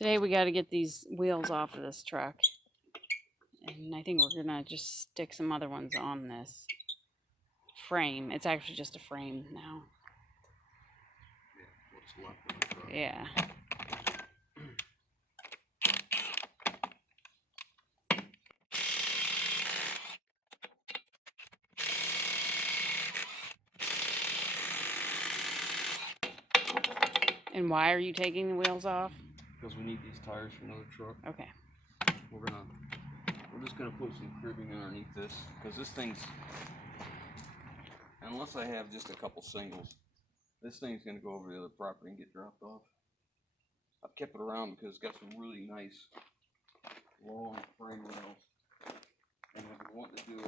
Today we got to get these wheels off of this truck. And I think we're going to just stick some other ones on this frame. It's actually just a frame now. Yeah, what's left of the truck. Yeah. And why are you taking the wheels off? Because we need these tires for another truck. Okay. We're just gonna put some cribbing underneath this, because this thing's, unless I have just a couple singles, this thing's gonna go over the other property and get dropped off. I've kept it around because it's got some really nice long frame rails, and I've been wanting to do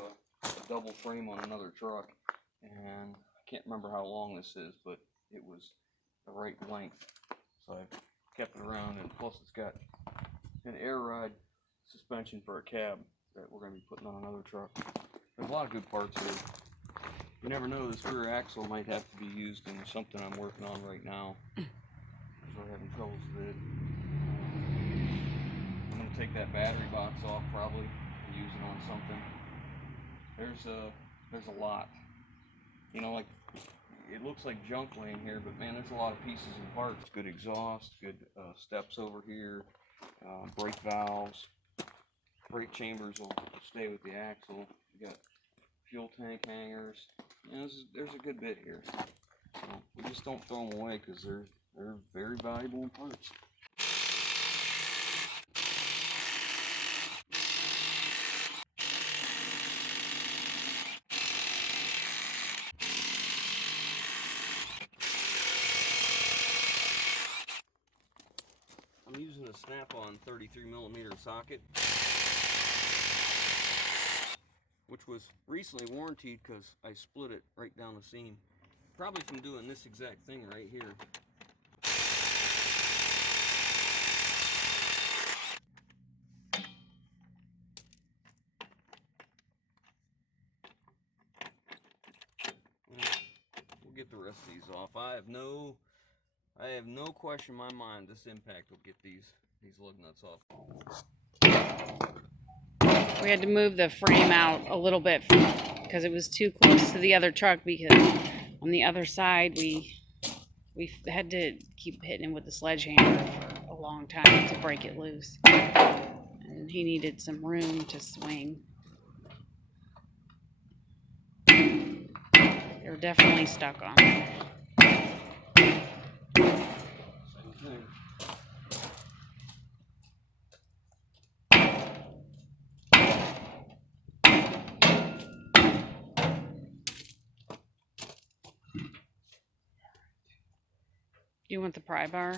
a double frame on another truck, and I can't remember how long this is, but it was the right length, so I've kept it around. And plus it's got an air ride suspension for a cab that we're going to be putting on another truck. There's a lot of good parts here. You never know, this rear axle might have to be used in something I'm working on right now, because we're having troubles with it. I'm going to take that battery box off probably and use it on something. There's a lot, you know, like it looks like junk laying here, but man, there's a lot of pieces and parts. Good exhaust, good steps over here, brake valves, brake chambers will stay with the axle. You got fuel tank hangers. You know, there's a good bit here. We just don't throw them away because they're very valuable parts. I'm using a snap-on 33mm socket, which was recently warranted because I split it right down the seam. Probably from doing this exact thing right here. We'll get the rest of these off. I have no question in my mind this impact will get these lug nuts off. We had to move the frame out a little bit because it was too close to the other truck, because on the other side we had to keep hitting him with the sledgehammer for a long time to break it loose. And he needed some room to swing. They're definitely stuck on it. Same thing. Do you want the pry bar?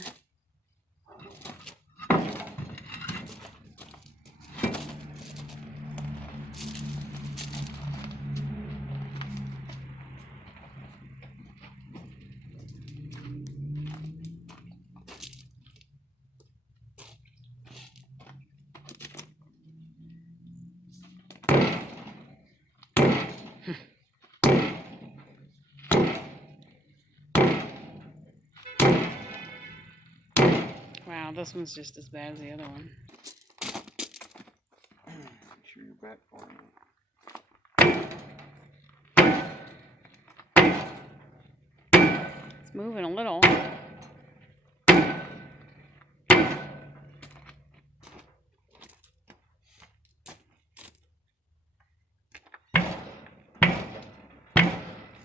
Wow, this one's just as bad as the other one. Make sure you're back for me. It's moving a little.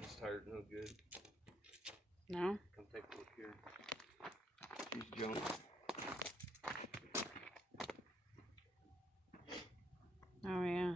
This tire's no good. No? Come take a look here. She's junk. Oh yeah.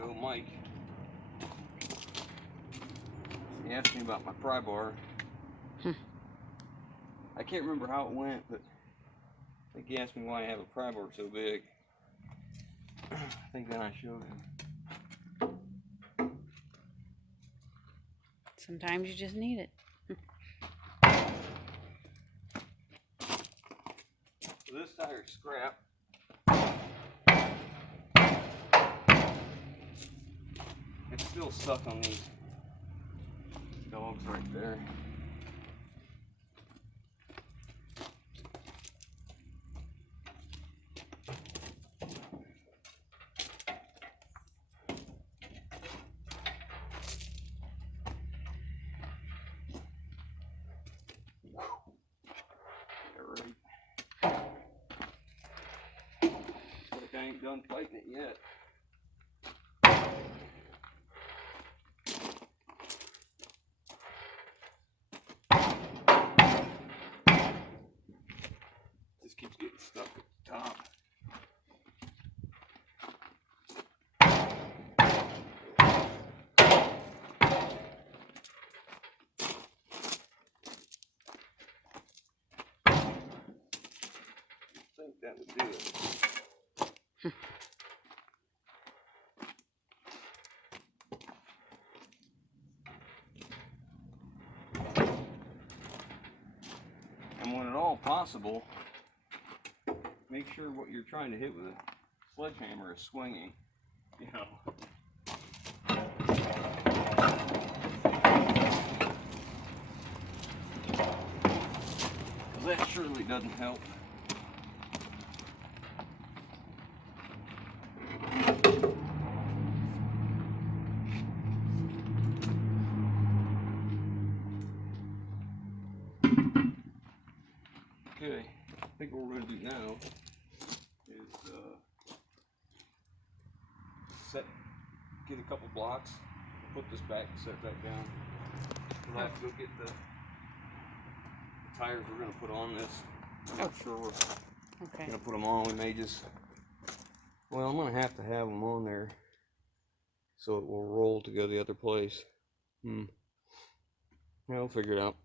ago, Mike, he asked me about my pry bar. I can't remember how it went, but I think he asked me why I have a pry bar so big. I think then I showed him. Sometimes you just need it. So this tire's scrap. It's still stuck on these dogs right there. Like I ain't done fighting it yet. Just keeps getting stuck at the top. I think that would do it. And when at all possible, make sure what you're trying to hit with a sledgehammer is swinging, you know. That surely doesn't help. Okay, I think what we're going to do now is get a couple blocks, put this back, set it back down. We'll have to go get the tires we're going to put on this. I'm not sure we're going to put them on. We may just, well, I'm going to have them on there so it will roll to go the other place. Yeah, we'll figure it out.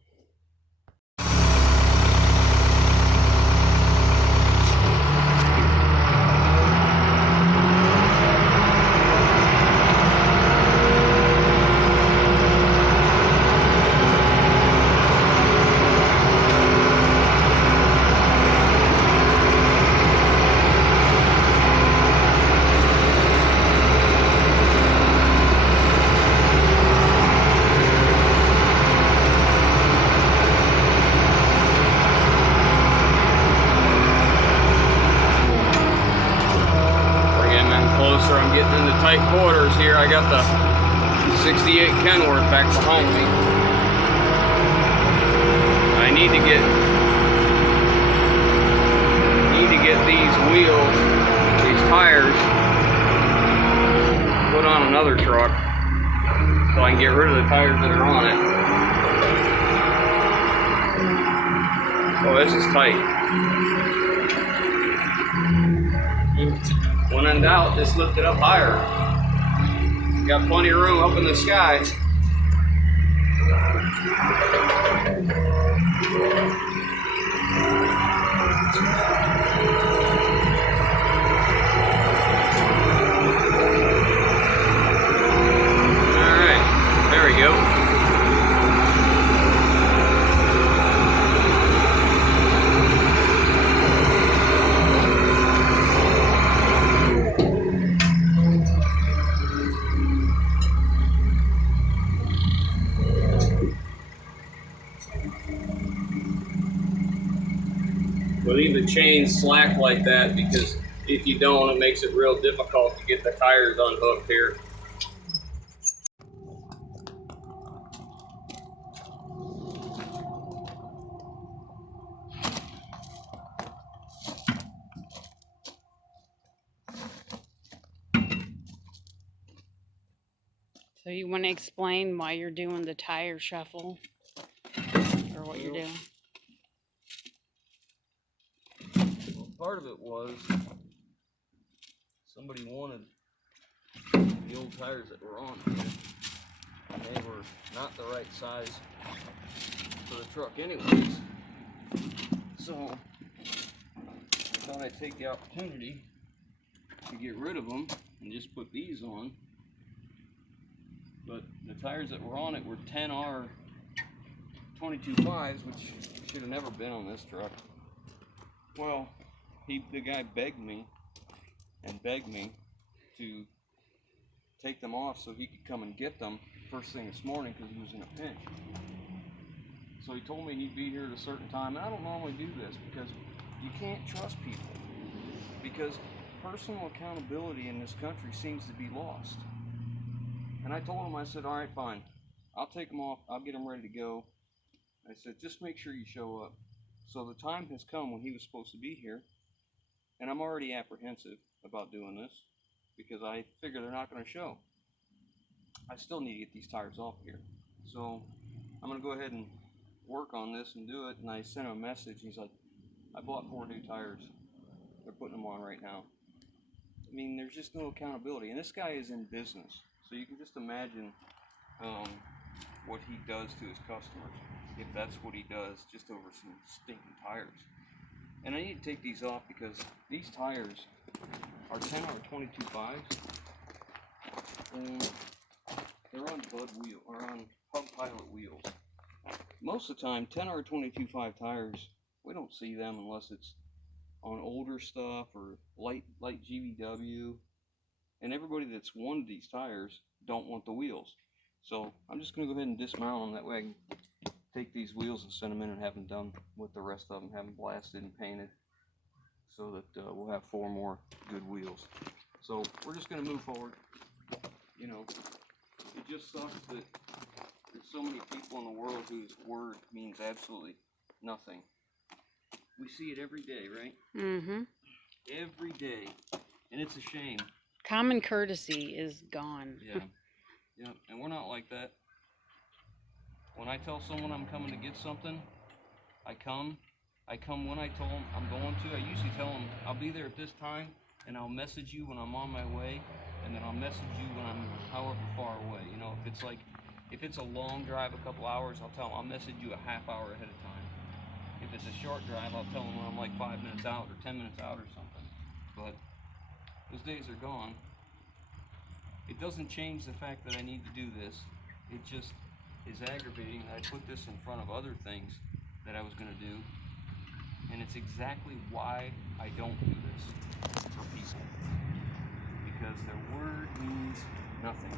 I'm getting into tight quarters here. I got the 68 Kenworth back behind me. I need to get these wheels, these tires, put on another truck so I can get rid of the tires that are on it. Oh, this is tight. When in doubt, just lift it up higher. Got plenty of room up in the sky. All right, there we go. We'll leave the chain slack like that because if you don't, it makes it real difficult to get the tires unhooked here. So you want to explain why you're doing the tire shuffle or what you're doing? Well, part of it was somebody wanted the old tires that were on here, and they were not the right size for the truck anyways. So I thought I'd take the opportunity to get rid of them and just put these on. But the tires that were on it were 10R 22.5s, which should have never been on this truck. Well, the guy begged me to take them off so he could come and get them first thing this morning because he was in a pinch. So he told me he'd be here at a certain time, and I don't normally do this because you can't trust people, because personal accountability in this country seems to be lost. And I told him, I said, all right, fine, I'll take them off, I'll get them ready to go. I said, just make sure you show up. So the time has come when he was supposed to be here, and I'm already apprehensive about doing this because I figure they're not going to show. I still need to get these tires off here. So I'm going to go ahead and work on this and do it. And I sent him a message. He's like, I bought 4 new tires. They're putting them on right now. I mean, there's just no accountability. And this guy is in business. So you can just imagine what he does to his customers, if that's what he does, just over some stinking tires. And I need to take these off because these tires are 10R 22.5s, and they're on Bud wheel or on Hub Pilot wheels. Most of the time, 10R 22.5 tires, we don't see them unless it's on older stuff or light GVW. And everybody that's wanted these tires don't want the wheels. So I'm just going to go ahead and dismount them. That way I can take these wheels and send them in and have them done with the rest of them, have them blasted and painted, so that we'll have 4 more good wheels. So we're just going to move forward. You know, it just sucks that there's so many people in the world whose word means absolutely nothing. We see it every day, right? Mm-hmm. Every day. And it's a shame. Common courtesy is gone. Yeah. Yeah, and we're not like that. When I tell someone I'm coming to get something, I come when I told them I'm going to. I usually tell them I'll be there at this time, and I'll message you when I'm on my way, and then I'll message you when I'm however far away. You know, if it's a long drive, a couple hours, I'll tell them I'll message you a half hour ahead of time. If it's a short drive, I'll tell them when I'm like 5 minutes out or 10 minutes out or something. But those days are gone. It doesn't change the fact that I need to do this. It just is aggravating that I put this in front of other things that I was going to do. And it's exactly why I don't do this for people. Because their word means nothing.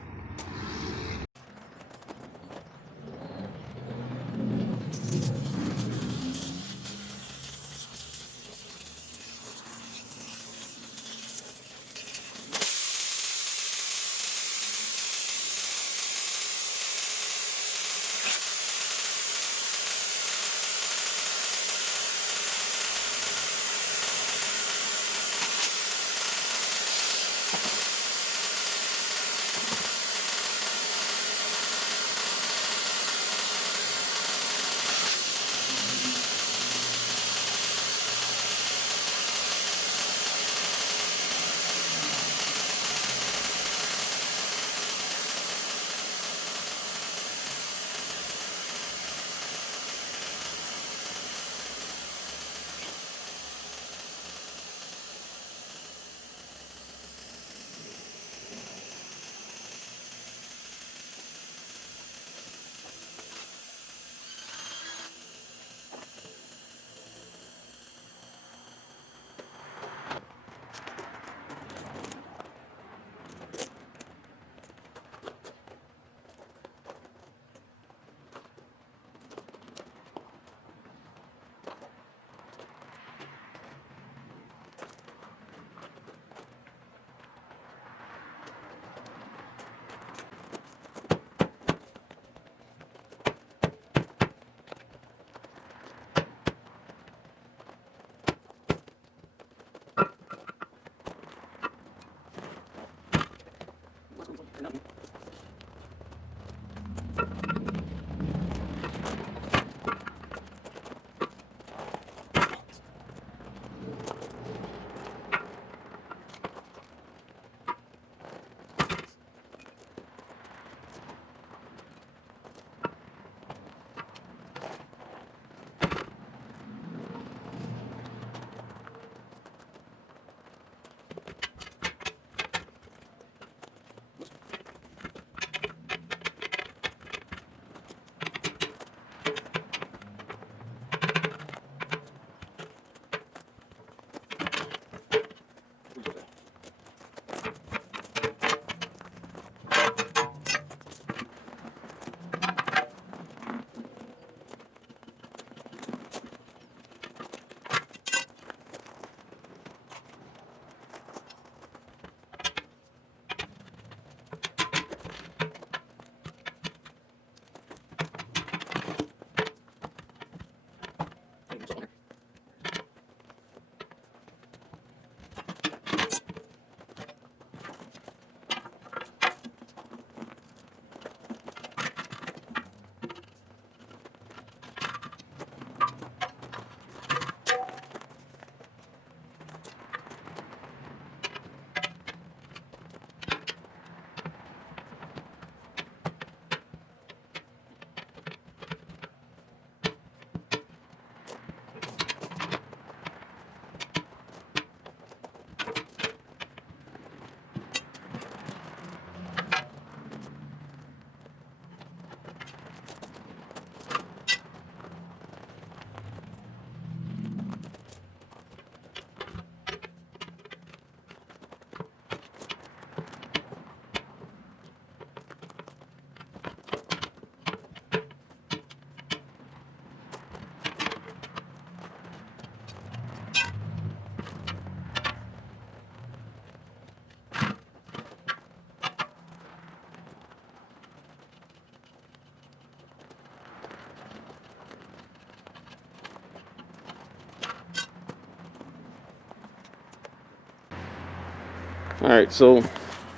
Alright, so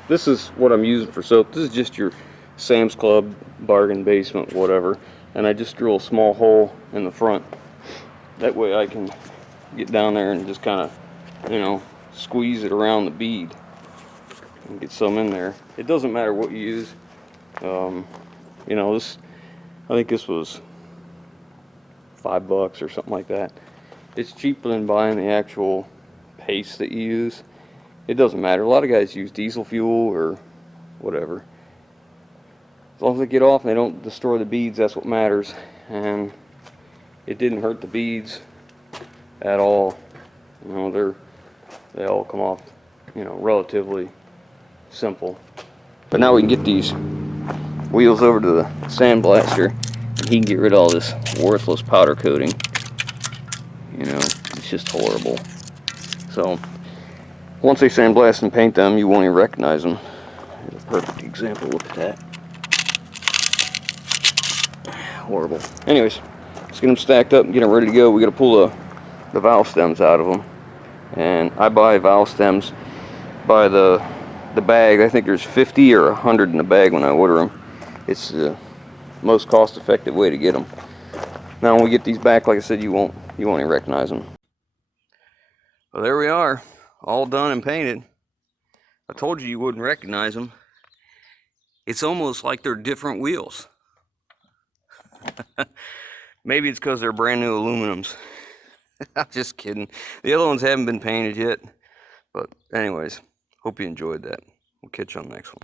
this is what I'm using for soap. This is just your Sam's Club, bargain basement, whatever. And I just drill a small hole in the front. That way I can get down there and just kind of, you know, squeeze it around the bead and get some in there. It doesn't matter what you use. You know, this, I think this was $5 or something like that. It's cheaper than buying the actual paste that you use. It doesn't matter. A lot of guys use diesel fuel or whatever. As long as they get off and they don't destroy the beads, that's what matters. And it didn't hurt the beads at all. You know, they all come off, you know, relatively simple. But now we can get these wheels over to the sandblaster and he can get rid of all this worthless powder coating. You know, it's just horrible. So once they sandblast and paint them, you won't even recognize them. Here's a perfect example. Look at that. Horrible. Anyways, let's get them stacked up and get them ready to go. We got to pull the valve stems out of them. And I buy valve stems by the bag. I think there's 50 or 100 in the bag when I order them. It's the most cost-effective way to get them. Now when we get these back, like I said, you won't even recognize them. Well, there we are, all done and painted. I told you wouldn't recognize them. It's almost like they're different wheels. Maybe it's because they're brand new aluminums. I'm just kidding. The other ones haven't been painted yet. But anyways, hope you enjoyed that. We'll catch you on the next one.